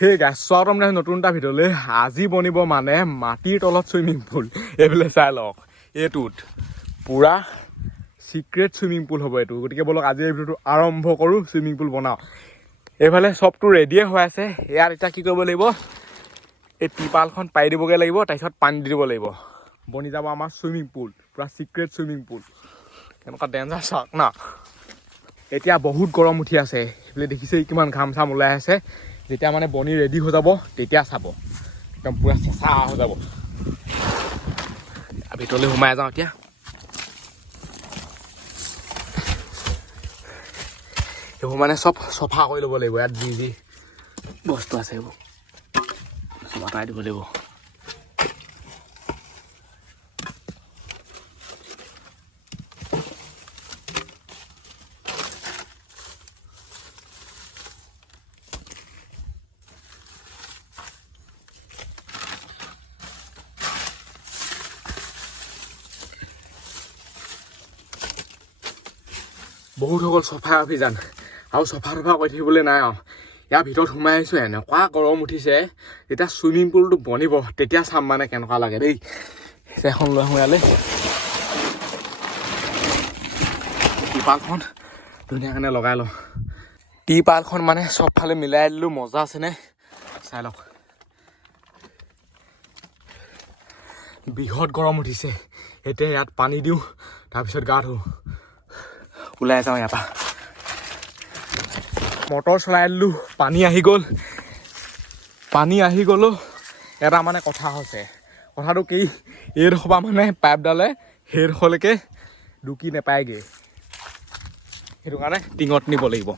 সেই গাছৰ মানে নতুন এটা ভিডিঅ'লৈ আজি বনিব মানে মাটিৰ তলত চুইমিং পুল এইফালে চাই লওক এইটোত পুৰা চিক্ৰেট চুইমিং পুল হ'ব এইটো গতিকে বলক আজি এই ভিডিঅ'টো আৰম্ভ কৰোঁ চুইমিং পুল বনাওঁ এইফালে চবটো ৰেডিয়ে হৈ আছে ইয়াত এতিয়া কি কৰিব লাগিব এই টিপালখন পাৰি দিবগৈ লাগিব তাৰপিছত পানী দি দিব লাগিব বনি যাব আমাৰ চুইমিং পুল পুৰা চিক্ৰেট চুইমিং পুল কেনেকুৱা ডেঞ্জাৰ চাওক না এতিয়া বহুত গৰম উঠি আছে এইফালে দেখিছে কিমান ঘাম চাম ওলাই আছে যেতিয়া মানে বনি ৰেডি হৈ যাব তেতিয়া চাব একদম পুৰা চেঁচা হৈ যাব ভিতৰলৈ সোমাই যাওঁ এতিয়া এইবোৰ মানে চব চফা কৰি ল'ব লাগিব ইয়াত যি বস্তু আছে এইবোৰ চব আঁতৰাই দিব লাগিব বহুত হৈ গ'ল চফা অভিযান আৰু চফা কৰি থাকিবলৈ নাই আৰু ইয়াৰ ভিতৰত সোমাই আহিছোঁ এনেকুৱা গৰম উঠিছে যেতিয়া চুইমিং পুলটো বনিব তেতিয়া চাম মানে কেনেকুৱা লাগে দেই এখন লৈ আহোঁ ইয়ালৈ টিপালখন ধুনীয়াকৈ লগাই লওঁ টিপালখন মানে চবফালে মিলাই দিলোঁ মজা আছেনে চাই লওক বৃহৎ গৰম উঠিছে এতিয়া ইয়াত পানী দিওঁ তাৰপিছত গা ধুওঁ ওলাই যাওঁ ইয়াৰ পৰা মটৰ চলাই দিলোঁ পানী আহি গ'লো এটা মানে কথা হৈছে কথাটো কি এইডোখৰ পৰা মানে পাইপডালে সেইডোখৰলৈকে ঢুকি নাপায়গৈ সেইটো কাৰণে টিঙত নিব লাগিব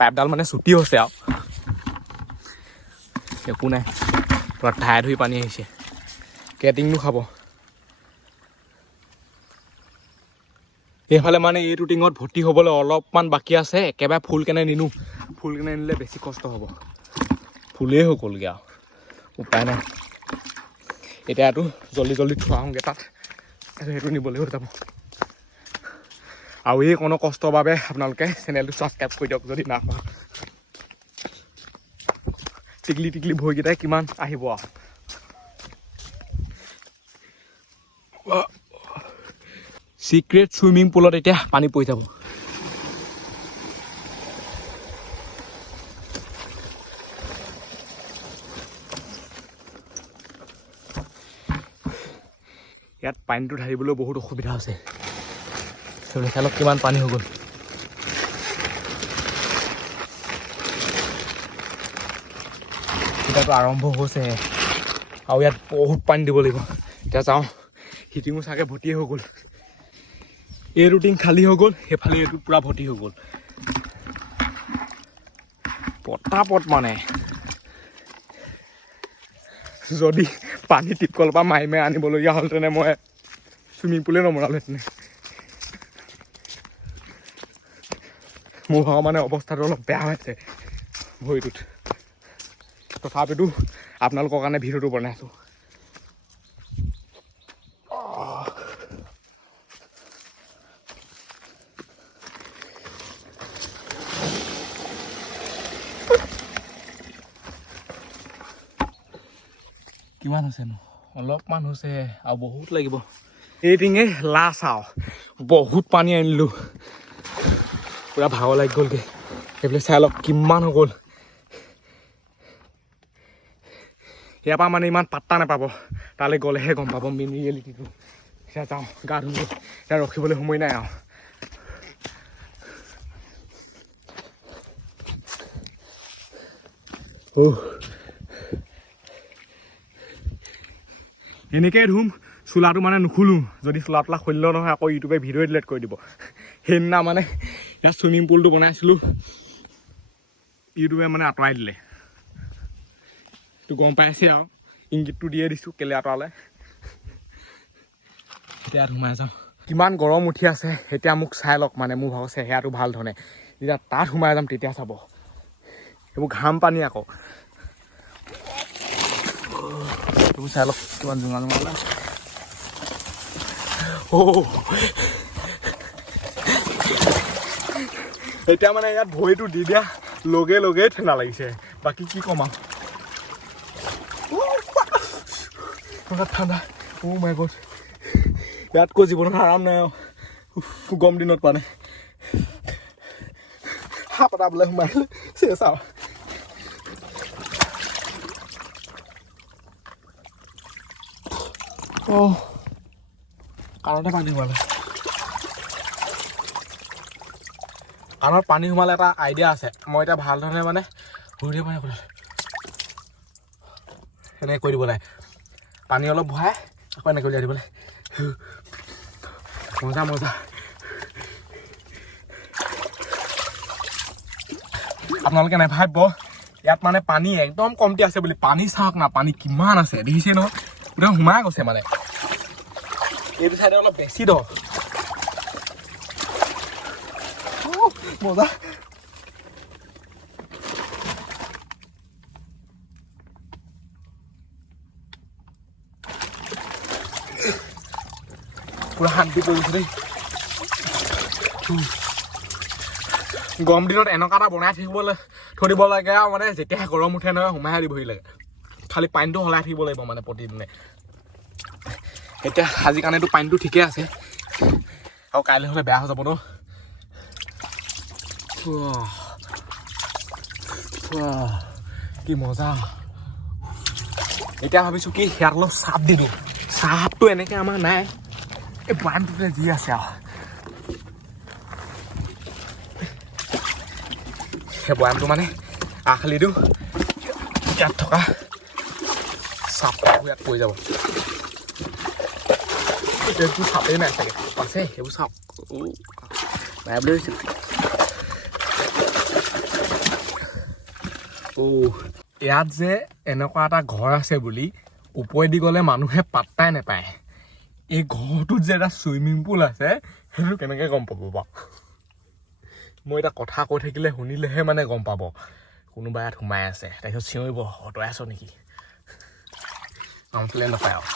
পাইপডাল মানে চুটি হৈছে আৰু একো নাই পুৰা ঠাই ধুই পানী আহিছে কেটিংনো খাব এইফালে মানে এইটো টিঙত ভৰ্তি হ'বলৈ অলপমান বাকী আছে একেবাৰে ফুল কেনে নিলে বেছি কষ্ট হ'ব ফুলেই হৈ গ'লগৈ আৰু উপায় নাই এতিয়া এইটো জল্দি থোৱা আহোঁগৈ তাত সেইটো নিবলৈ হৈ যাব আৰু এই কোনো কষ্টৰ বাবে আপোনালোকে চেনেলটো ছাবস্ক্ৰাইব কৰি দিয়ক যদি না কৰা টিকলি ভৰিকেইটাই কিমান আহিব আৰু চিক্ৰেট চুইমিং পুলত এতিয়া পানী পৰি যাব ইয়াত পানীটো ঢালিবলৈ বহুত অসুবিধা হৈছে চালক কিমান পানী হৈ গ'ল এতিয়াতো আৰম্ভ হৈছে আৰু ইয়াত বহুত পানী দিব লাগিব এতিয়া যাওঁ হিটিঙো চাগে ভৰ্তিয়ে হৈ গ'ল এই ৰুটিং খালী হৈ গ'ল সেইফালে এইটো পূৰা ভৰ্তি হৈ গ'ল পটাপট মানে যদি পানী টিপকলৰ পৰা মাৰি আনিবলগীয়া হ'লহেঁতেনে মই চুইমিং পুলে নবনালোহেঁতেনে মোৰ ভাগৰ মানে অৱস্থাটো অলপ বেয়া হৈছে ভৰিটোত তথাপিতো আপোনালোকৰ কাৰণে ভিডিঅ'টো বনাইছোঁ কিমান হৈছেনো অলপমান হৈছে আৰু বহুত লাগিব এই টিঙে লাছ আৰু বহুত পানী আনিলোঁ পুৰা ভাগৰ লাগি গ'লগৈ এইফালে চাই লওক কিমান হৈ গ'ল ইয়াৰ পৰা মানে ইমান পাত্তা নাপাব তালৈ গ'লেহে গম পাব মেইন ৰিয়েলিটিটো এতিয়া যাওঁ গা ধুব এতিয়া ৰখিবলৈ সময় নাই আৰু এনেকৈ ধুম চোলাটো মানে নুখুলোঁ যদি চোলা তোলা খুলিলেও নহয় আকৌ ইউটিউবে ভিডিঅ' ডিলিট কৰি দিব সেইদিনা মানে ইয়াত চুইমিং পুলটো বনাইছিলোঁ ইউটিউবে মানে আঁতৰাই দিলে এইটো গম পাই আছে আৰু ইংগিতটো দিয়ে দিছোঁ কেলৈ আঁতৰালে এতিয়া সোমাই যাওঁ কিমান গৰম উঠি আছে এতিয়া মোক চাই লওক মানে মোৰ ভাগৰ চেহেৰাটো ভাল ধৰণে যেতিয়া তাত সোমাই যাম তেতিয়া চাব এইবোৰ ঘাম পানী আকৌ এইবোৰ চাই লওক কিমান জোঙা এতিয়া মানে ইয়াত ভৰিটো দি দিয়া লগে ঠাণ্ডা লাগিছে বাকী কি ক'ম আৰু ঠাণ্ডা মাই গড ইয়াতকৈ জীৱনত আৰাম নাই গৰম দিনত মানে সাপ এটা বোলে সোমাই চেঁচা কাণতে পানী সোমালে কাণত পানী সোমালে এটা আইডিয়া আছে মই এতিয়া ভাল ধৰণে মানে ঘূৰি পানী খোলা এনেকৈ কৰি দিব লাগে পানী অলপ বহাই আকৌ এনেকৈ উলিয়াই দিব লাগে মজা মজা আপোনালোকে নাভাবিব ইয়াত মানে পানী একদম কমটি আছে বুলি পানী চাওক না পানী কিমান আছে দেখিছে নহয় গোটেই সোমাই গৈছে মানে এইটো চাইডে অলপ বেছি দ মজা পুৰা শান্তি পৰিছে দেই গৰম দিনত এনেকুৱা এটা বনাই থাকিবলৈ থৈ দিব লাগে আৰু মানে যেতিয়াহে গৰম উঠে নহয় সোমাই দিবহি লাগে খালি পানীটো সলাই থাকিব লাগিব মানে প্ৰতিদিনে এতিয়া আজি কাৰণেতো পানীটো ঠিকে আছে আৰু কাইলৈ হ'লে বেয়া হৈ যাব ন কি মজা এতিয়া ভাবিছোঁ কি ইয়াত অলপ চাপ দি দিওঁ চাপটো এনেকৈ আমাৰ নাই এই পানীটোতে যি আছে আৰু সেই বয়ামটো মানে আখলি দিওঁ ইয়াত থকা চাপটো ইয়াত পৰি যাব এইটো চাপেই নাই চাগে আছে সেইবোৰ চাওক নাই বুলি ভাবিছিল ইয়াত যে এনেকুৱা এটা ঘৰ আছে বুলি ওপৰেদি গ'লে মানুহে পাত্তাই নাপায় এই ঘৰটোত যে এটা চুইমিং পুল আছে সেইটো কেনেকৈ গম পাব বাৰু মই এটা কথা কৈ থাকিলে শুনিলেহে মানে গম পাব কোনোবা ইয়াত সোমাই আছে তাৰপিছত চিঞৰিব হতোৱাই আছ নেকি নামফালে নাপায় আৰু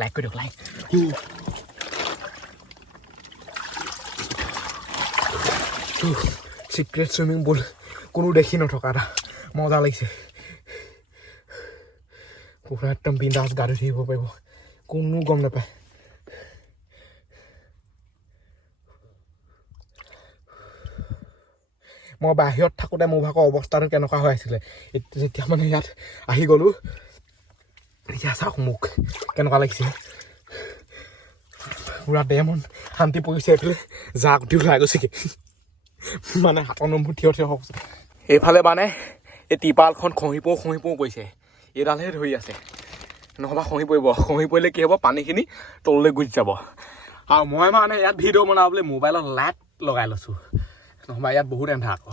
লাইক কৰি দিয়ক লাইক চিক্ৰেট চুইমিং পুল কোনো দেখি নথকা এটা মজা লাগিছে পুৰা একদম বিন্দাছ গা ধুই থাকিব পাৰিব কোনো গম নাপায় মই বাহিৰত থাকোঁতে মোৰ ভাগৰ অৱস্থাটো কেনেকুৱা হৈ আছিলে যেতিয়া মানে ইয়াত আহি গ'লোঁ এতিয়া চাওক মোক কেনেকুৱা লাগিছে পুৰা ডেমন শান্তি পৰিছে এইফালে জাক উঠি ওলাই গৈছেগৈ মানে হাতৰ নম্বৰ থিয় থিয় হওক এইফালে মানে এই টিপালখন খহি পওঁ কৰিছে এইডালহে ধৰি আছে নহ'বা খহি পৰিলে কি হ'ব পানীখিনি তললৈ গুচি যাব আৰু মই মানে ইয়াত ভিডিঅ' বনাবলৈ মোবাইলত লাইট লগাই লৈছোঁ নহ'বা ইয়াত বহুত এন্ধাৰ আকৌ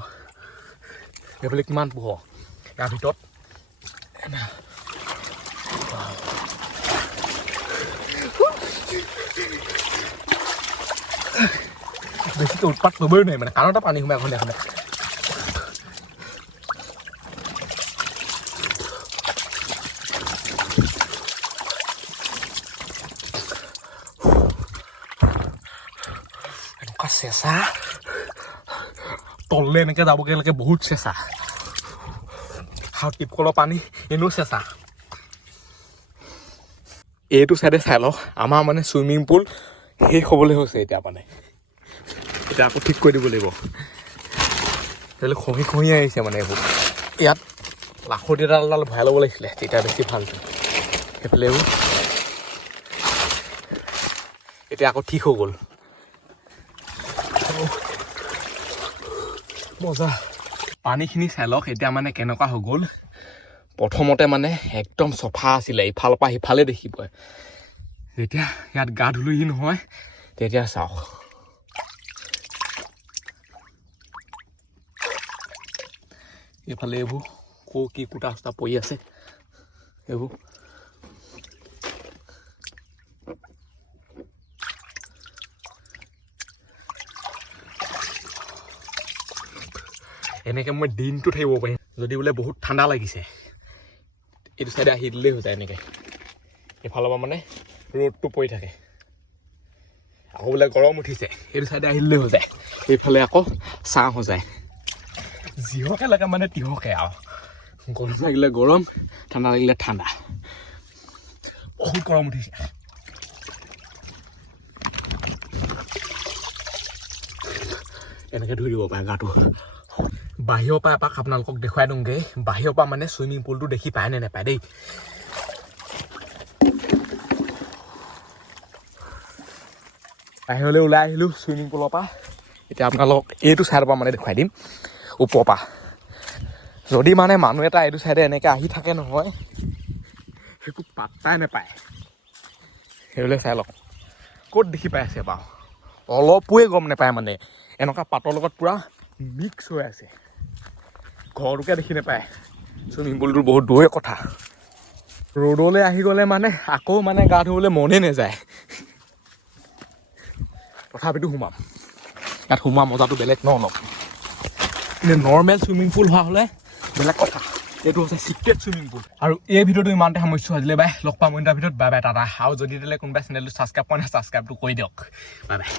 এইফালে কিমান পোহৰ ইয়াৰ ভিতৰত বেছিকৈ উৎপাত কৰিবই নোৱাৰি মানে কাৰণতে পানী সোমাই এখন এখনে এনেকুৱা চেঁচা তললৈ এনেকৈ যাবগৈ লাগে বহুত চেঁচা আৰু টিপকলৰ পানী এনেও চেঁচা এইটো চাইডে চাই লওক আমাৰ মানে চুইমিং পুল শেষ হ'বলৈ হৈছে এতিয়া মানে এতিয়া আকৌ ঠিক কৰি দিব লাগিব সেইবিলাক খহি আহিছে মানে এইবোৰ ইয়াত লাখতি এডাল ভৰাই ল'ব লাগিছিলে তেতিয়া বেছি ভাল সেইফালে এইবোৰ এতিয়া আকৌ ঠিক হৈ গ'ল মজা পানীখিনি চাই লওক এতিয়া মানে কেনেকুৱা হৈ গ'ল প্ৰথমতে মানে একদম চফা আছিলে ইফালৰ পৰা সিফালে দেখিব যেতিয়া ইয়াত গা ধুলোহি নহয় তেতিয়া চাওক এইফালে এইবোৰ কি কুটা চুটা পৰি আছে এইবোৰ এনেকৈ মই দিনটো থাকিব পাৰিম যদি বোলে বহুত ঠাণ্ডা লাগিছে এইটো চাইডে আহি দিলেই হৈ যায় এনেকৈ এইফালৰ পৰা মানে ৰ'দটো পৰি থাকে আকৌ বোলে গৰম উঠিছে এইটো চাইডে আহি দিলেই হৈ যায় এইফালে আকৌ ছাঁ হৈ যায় যিহকে লাগে মানে তিহকে আৰু গৰম লাগিলে গৰম, ঠাণ্ডা লাগিলে ঠাণ্ডা। বহুত গৰম উঠিছে। এনেকৈ ধুই দিব পাৰে গাটো। বাহিৰৰ পৰা এপাক আপোনালোকক দেখুৱাই দিওঁগৈ। বাহিৰৰ পৰা মানে চুইমিং পুলটো দেখি পায় নে নাপায় দেই। বাহিৰলৈ ওলাই আহিলোঁ চুইমিং পুলৰ পৰা। এতিয়া আপোনালোকক এইটো ছাইডৰ পৰা মানে দেখুৱাই দিম, ওপৰৰ পৰা। যদি মানে মানুহ এটা এইটো ছাইডে এনেকৈ আহি থাকে নহয়, একো পাত্তাই নাপায়। সেইবোলে চাই লওক ক'ত দেখি পাই আছে বাৰু, অলপোৱে গম নাপায় মানে। এনেকুৱা পাতৰ লগত পূৰা মিক্স হৈ আছে। ঘৰটোকে দেখি নাপায়। চুইমিং পুলটোৰ বহুত দূৰৰে কথা। ৰ'দলৈ আহি গ'লে মানে আকৌ মানে গা ধুবলৈ মনেই নাযায়। তথাপিতো সোমাম, ইয়াত সোমোৱা মজাটো বেলেগ ন অলপ। কিন্তু নৰ্মেল চুইমিং পুল হোৱা হ'লে বেলেগ কথা। এইটো হৈছে চিক্ৰেট চুইমিং পুল। আৰু এই ভিডিঅ'টো ইমানতে সামৰিছোঁ আজিলৈ। বাই, লগ পাম ইণ্টাৰ ভিডিঅ'ত। Bye bye, Tata. আৰু যদি কোনোবাই চেনেলটো ছাবস্ক্ৰাইব কৰা নাই, ছাবস্ক্ৰাইবটো কৰি দিয়ক। Bye bye.